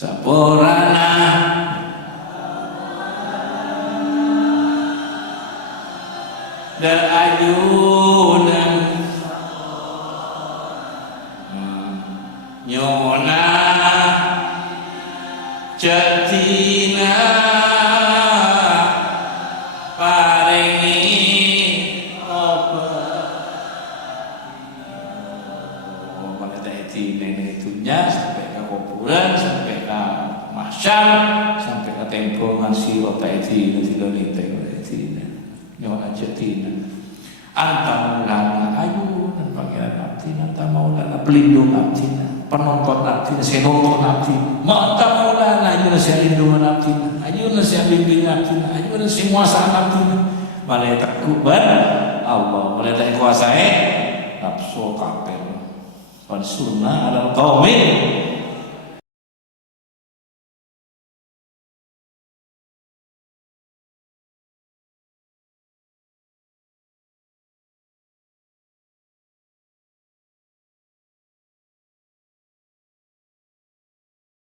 Saporana da ayuna nyona jatina paringi obat pada taiti nenek itunya sampai ke kuburan, sampai ke mahsyar, sampai ke tempongan siro taiti nanti lonite taiti nyona jatina anta maulana ayunan pangeran abdina anta maulana pelindung abdina penonton abdina saya nonton abdina anta maulana ayunan saya lindungan abdina ayunan saya bimbing abdina ayunan saya muasaan abdina malaikat kuban Allah malaikat kuasai nafsu kapel pansurna ala qaumin